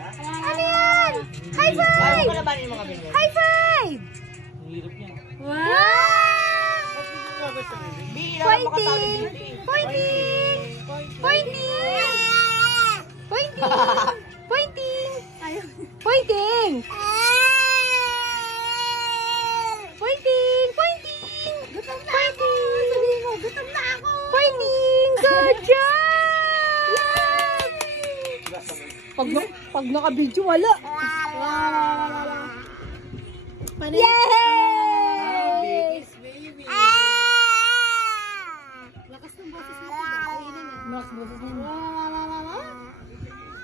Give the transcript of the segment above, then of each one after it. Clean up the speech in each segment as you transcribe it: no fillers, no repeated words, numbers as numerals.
Ano yan? High five! High five! Wow! Pointing! Pointing! Pointing! Pointing! Pointing! Pointing! Pointing! Pointing! Gutom na ako! Sabihin mo, gutom na ako! Pointing! Good job! Pag naka-video, wala. Yay! Lakas ng boses mo.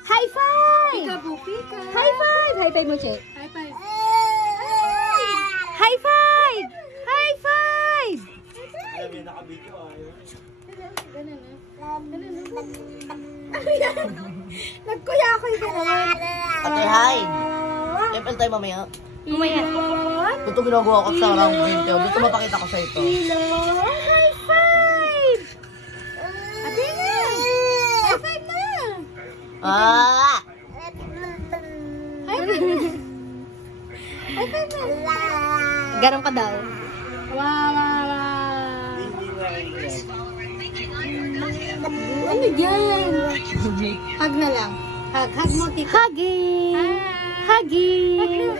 High five! High five! High five mo, Che. High five. High five! High five! Nagkuya ako yung gano'n. Ate, hi! FL tayo mamaya. Mamaya. Ito ginagawa ko sa round 20. Dito mapakita ko sa ito. High five! Ate na! High five na! Ah! High five na! High five na! Garang ka daw. Ano yan? Hug na lang. Hug mo, tita. Hugging! Hugging!